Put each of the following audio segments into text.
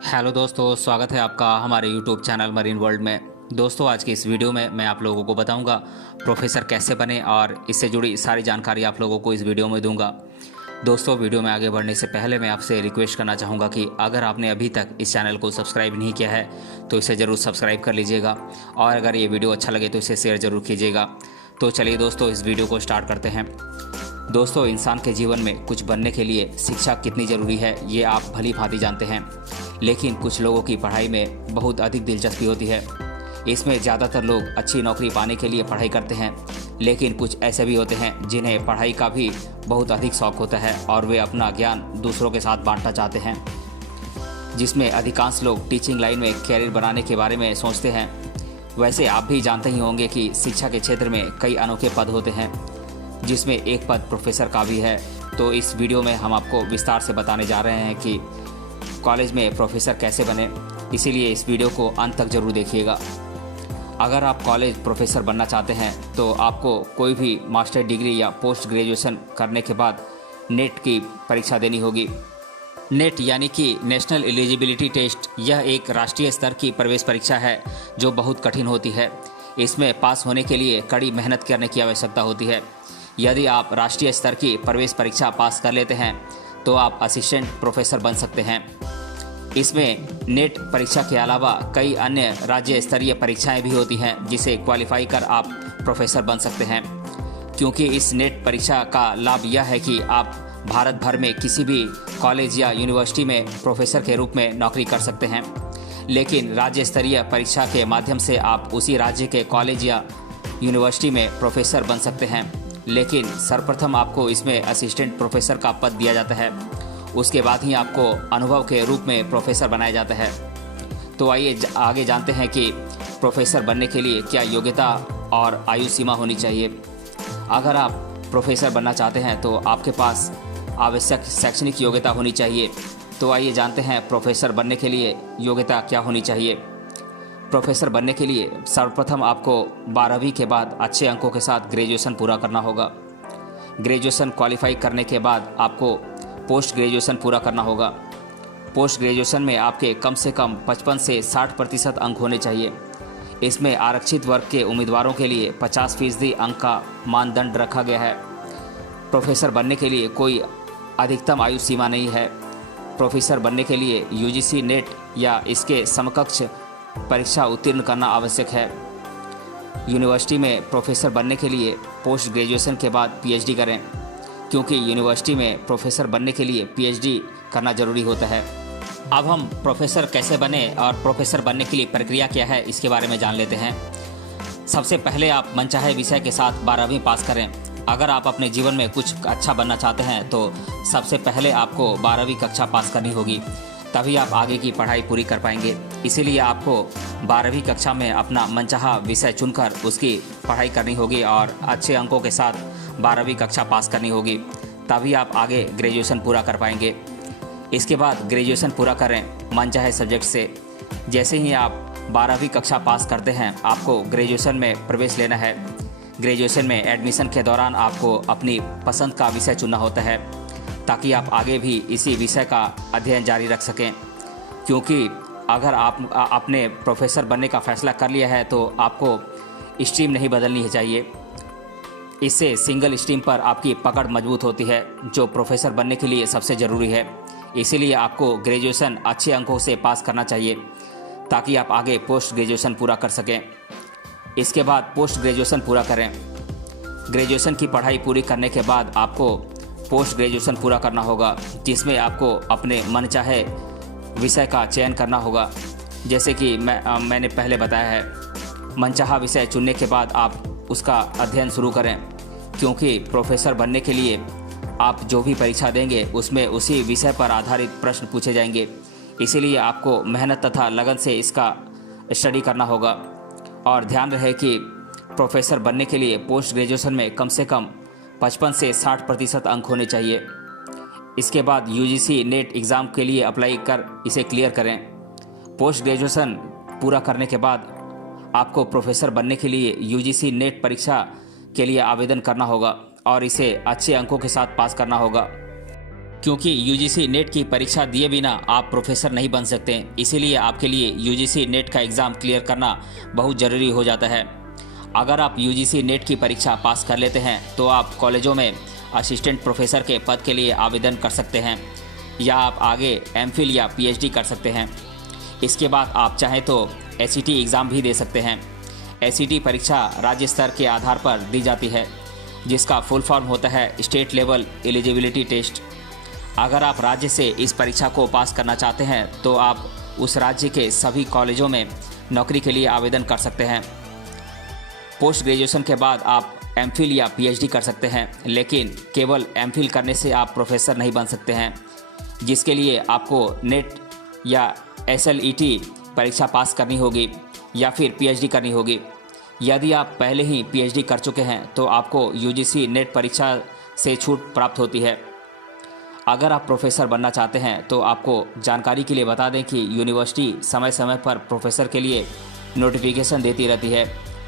Hello दोस्तों, स्वागत है आपका हमारे यूट्यूब चैनल मरीन वर्ल्ड में। दोस्तों, आज की इस वीडियो में मैं आप लोगों को बताऊंगा प्रोफेसर कैसे बने और इससे जुड़ी सारी जानकारी आप लोगों को इस वीडियो में दूंगा। दोस्तों, वीडियो में आगे बढ़ने से पहले मैं आपसे रिक्वेस्ट करना चाहूँगा कि अगर आपने अभी तक इस चैनल को सब्सक्राइब नहीं किया है तो इसे ज़रूर सब्सक्राइब कर लीजिएगा और अगर ये वीडियो अच्छा लगे तो इसे शेयर ज़रूर कीजिएगा। तो चलिए दोस्तों, इस वीडियो को स्टार्ट करते हैं। दोस्तों, इंसान के जीवन में कुछ बनने के लिए शिक्षा कितनी ज़रूरी है ये आप भली भांति जानते हैं, लेकिन कुछ लोगों की पढ़ाई में बहुत अधिक दिलचस्पी होती है। इसमें ज़्यादातर लोग अच्छी नौकरी पाने के लिए पढ़ाई करते हैं, लेकिन कुछ ऐसे भी होते हैं जिन्हें पढ़ाई का भी बहुत अधिक शौक होता है और वे अपना ज्ञान दूसरों के साथ बांटना चाहते हैं, जिसमें अधिकांश लोग टीचिंग लाइन में कैरियर बनाने के बारे में सोचते हैं। वैसे आप भी जानते ही होंगे कि शिक्षा के क्षेत्र में कई अनोखे पद होते हैं, जिसमें एक पद प्रोफेसर का भी है। तो इस वीडियो में हम आपको विस्तार से बताने जा रहे हैं कि कॉलेज में प्रोफेसर कैसे बने, इसीलिए इस वीडियो को अंत तक जरूर देखिएगा। अगर आप कॉलेज प्रोफेसर बनना चाहते हैं तो आपको कोई भी मास्टर डिग्री या पोस्ट ग्रेजुएशन करने के बाद नेट की परीक्षा देनी होगी। नेट यानी कि नेशनल एलिजिबिलिटी टेस्ट, यह एक राष्ट्रीय स्तर की प्रवेश परीक्षा है जो बहुत कठिन होती है। इसमें पास होने के लिए कड़ी मेहनत करने की आवश्यकता होती है। यदि आप राष्ट्रीय स्तर की प्रवेश परीक्षा पास कर लेते हैं तो आप असिस्टेंट प्रोफेसर बन सकते हैं। इसमें नेट परीक्षा के अलावा कई अन्य राज्य स्तरीय परीक्षाएं भी होती हैं जिसे क्वालिफाई कर आप प्रोफेसर बन सकते हैं। क्योंकि इस नेट परीक्षा का लाभ यह है कि आप भारत भर में किसी भी कॉलेज या यूनिवर्सिटी में प्रोफेसर के रूप में नौकरी कर सकते हैं, लेकिन राज्य स्तरीय परीक्षा के माध्यम से आप उसी राज्य के कॉलेज या यूनिवर्सिटी में प्रोफेसर बन सकते हैं। लेकिन सर्वप्रथम आपको इसमें असिस्टेंट प्रोफेसर का पद दिया जाता है, उसके बाद ही आपको अनुभव के रूप में प्रोफेसर बनाया जाता है। तो आइए आगे जानते हैं कि प्रोफेसर बनने के लिए क्या योग्यता और आयु सीमा होनी चाहिए। अगर आप प्रोफेसर बनना चाहते हैं तो आपके पास आवश्यक शैक्षणिक योग्यता होनी चाहिए। तो आइए जानते हैं प्रोफेसर बनने के लिए योग्यता क्या होनी चाहिए। प्रोफेसर बनने के लिए सर्वप्रथम आपको 12वीं के बाद अच्छे अंकों के साथ ग्रेजुएशन पूरा करना होगा। ग्रेजुएशन क्वालिफाई करने के बाद आपको पोस्ट ग्रेजुएशन पूरा करना होगा। पोस्ट ग्रेजुएशन में आपके कम से कम 55 से 60% अंक होने चाहिए। इसमें आरक्षित वर्ग के उम्मीदवारों के लिए 50% अंक का मानदंड रखा गया है। प्रोफेसर बनने के लिए कोई अधिकतम आयु सीमा नहीं है। प्रोफेसर बनने के लिए यूजीसी नेट या इसके समकक्ष परीक्षा उत्तीर्ण करना आवश्यक है। यूनिवर्सिटी में प्रोफेसर बनने के लिए पोस्ट ग्रेजुएशन के बाद पीएचडी करें, क्योंकि यूनिवर्सिटी में प्रोफेसर बनने के लिए पीएचडी करना जरूरी होता है। अब हम प्रोफेसर कैसे बने और प्रोफेसर बनने के लिए प्रक्रिया क्या है इसके बारे में जान लेते हैं। सबसे पहले आप मनचाहे विषय के साथ 12वीं पास करें। अगर आप अपने जीवन में कुछ अच्छा बनना चाहते हैं तो सबसे पहले आपको 12वीं कक्षा पास करनी होगी, तभी आप आगे की पढ़ाई पूरी कर पाएंगे। इसीलिए आपको 12वीं कक्षा में अपना मनचाहा विषय चुनकर उसकी पढ़ाई करनी होगी और अच्छे अंकों के साथ 12वीं कक्षा पास करनी होगी, तभी आप आगे ग्रेजुएशन पूरा कर पाएंगे। इसके बाद ग्रेजुएशन पूरा करें मनचाहे सब्जेक्ट से। जैसे ही आप 12वीं कक्षा पास करते हैं आपको ग्रेजुएशन में प्रवेश लेना है। ग्रेजुएशन में एडमिशन के दौरान आपको अपनी पसंद का विषय चुनना होता है, ताकि आप आगे भी इसी विषय का अध्ययन जारी रख सकें। क्योंकि अगर आपने प्रोफेसर बनने का फैसला कर लिया है तो आपको स्ट्रीम नहीं बदलनी चाहिए। इससे सिंगल स्ट्रीम पर आपकी पकड़ मजबूत होती है, जो प्रोफेसर बनने के लिए सबसे ज़रूरी है। इसीलिए आपको ग्रेजुएशन अच्छे अंकों से पास करना चाहिए, ताकि आप आगे पोस्ट ग्रेजुएशन पूरा कर सकें। इसके बाद पोस्ट ग्रेजुएशन पूरा करें। ग्रेजुएशन की पढ़ाई पूरी करने के बाद आपको पोस्ट ग्रेजुएशन पूरा करना होगा, जिसमें आपको अपने मनचाहे विषय का चयन करना होगा। जैसे कि मैंने पहले बताया है, मनचाहा विषय चुनने के बाद आप उसका अध्ययन शुरू करें, क्योंकि प्रोफेसर बनने के लिए आप जो भी परीक्षा देंगे उसमें उसी विषय पर आधारित प्रश्न पूछे जाएंगे। इसीलिए आपको मेहनत तथा लगन से इसका स्टडी करना होगा। और ध्यान रहे कि प्रोफेसर बनने के लिए पोस्ट ग्रेजुएशन में कम से कम 55 से 60% अंक होने चाहिए। इसके बाद यूजीसी नेट एग्ज़ाम के लिए अप्लाई कर इसे क्लियर करें। पोस्ट ग्रेजुएशन पूरा करने के बाद आपको प्रोफेसर बनने के लिए यूजीसी नेट परीक्षा के लिए आवेदन करना होगा और इसे अच्छे अंकों के साथ पास करना होगा। क्योंकि यूजीसी नेट की परीक्षा दिए बिना आप प्रोफेसर नहीं बन सकते। इसीलिए आपके लिए यूजीसी नेट का एग्ज़ाम क्लियर करना बहुत ज़रूरी हो जाता है। अगर आप यूजीसी नेट की परीक्षा पास कर लेते हैं तो आप कॉलेजों में असिस्टेंट प्रोफेसर के पद के लिए आवेदन कर सकते हैं या आप आगे एमफिल या पीएचडी कर सकते हैं। इसके बाद आप चाहें तो एसईटी एग्ज़ाम भी दे सकते हैं। एसईटी परीक्षा राज्य स्तर के आधार पर दी जाती है, जिसका फुल फॉर्म होता है स्टेट लेवल एलिजिबिलिटी टेस्ट। अगर आप राज्य से इस परीक्षा को पास करना चाहते हैं तो आप उस राज्य के सभी कॉलेजों में नौकरी के लिए आवेदन कर सकते हैं। पोस्ट ग्रेजुएशन के बाद आप एमफिल या पीएचडी कर सकते हैं, लेकिन केवल एमफिल करने से आप प्रोफेसर नहीं बन सकते हैं, जिसके लिए आपको नेट या एसएलईटी परीक्षा पास करनी होगी या फिर पीएचडी करनी होगी। यदि आप पहले ही पीएचडी कर चुके हैं तो आपको यूजीसी नेट परीक्षा से छूट प्राप्त होती है। अगर आप प्रोफेसर बनना चाहते हैं तो आपको जानकारी के लिए बता दें कि यूनिवर्सिटी समय समय पर प्रोफेसर के लिए नोटिफिकेशन देती रहती है,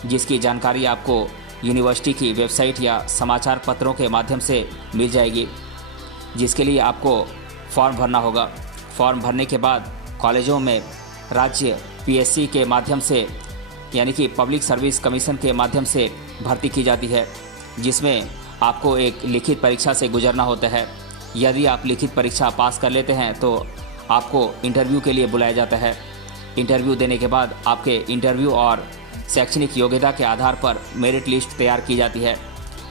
जिसकी जानकारी आपको यूनिवर्सिटी की वेबसाइट या समाचार पत्रों के माध्यम से मिल जाएगी, जिसके लिए आपको फॉर्म भरना होगा। फॉर्म भरने के बाद कॉलेजों में राज्य पीएससी के माध्यम से यानी कि पब्लिक सर्विस कमीशन के माध्यम से भर्ती की जाती है, जिसमें आपको एक लिखित परीक्षा से गुजरना होता है। यदि आप लिखित परीक्षा पास कर लेते हैं तो आपको इंटरव्यू के लिए बुलाया जाता है। इंटरव्यू देने के बाद आपके इंटरव्यू और शैक्षणिक योग्यता के आधार पर मेरिट लिस्ट तैयार की जाती है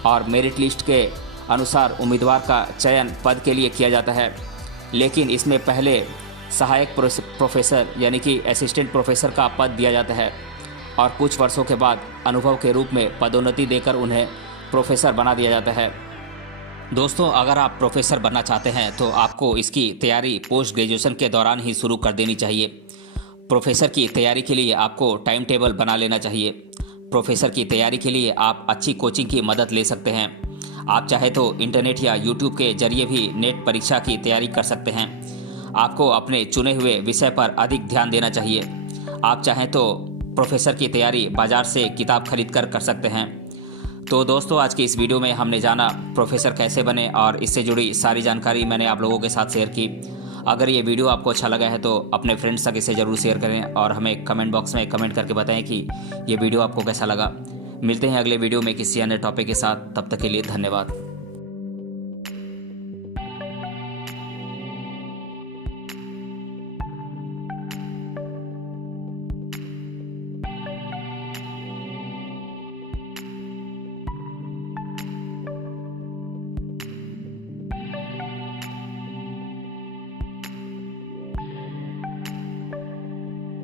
और मेरिट लिस्ट के अनुसार उम्मीदवार का चयन पद के लिए किया जाता है। लेकिन इसमें पहले सहायक प्रोफेसर यानी कि असिस्टेंट प्रोफेसर का पद दिया जाता है और कुछ वर्षों के बाद अनुभव के रूप में पदोन्नति देकर उन्हें प्रोफेसर बना दिया जाता है। दोस्तों, अगर आप प्रोफेसर बनना चाहते हैं तो आपको इसकी तैयारी पोस्ट ग्रेजुएशन के दौरान ही शुरू कर देनी चाहिए। प्रोफेसर की तैयारी के लिए आपको टाइम टेबल बना लेना चाहिए। प्रोफेसर की तैयारी के लिए आप अच्छी कोचिंग की मदद ले सकते हैं। आप चाहे तो इंटरनेट या यूट्यूब के जरिए भी नेट परीक्षा की तैयारी कर सकते हैं। आपको अपने चुने हुए विषय पर अधिक ध्यान देना चाहिए। आप चाहें तो प्रोफेसर की तैयारी बाजार से किताब खरीद कर सकते हैं। तो दोस्तों, आज की इस वीडियो में हमने जाना प्रोफेसर कैसे बने और इससे जुड़ी सारी जानकारी मैंने आप लोगों के साथ शेयर की। अगर ये वीडियो आपको अच्छा लगा है तो अपने फ्रेंड्स तक इसे ज़रूर शेयर करें और हमें कमेंट बॉक्स में कमेंट करके बताएं कि ये वीडियो आपको कैसा लगा। मिलते हैं अगले वीडियो में किसी अन्य टॉपिक के साथ। तब तक के लिए धन्यवाद।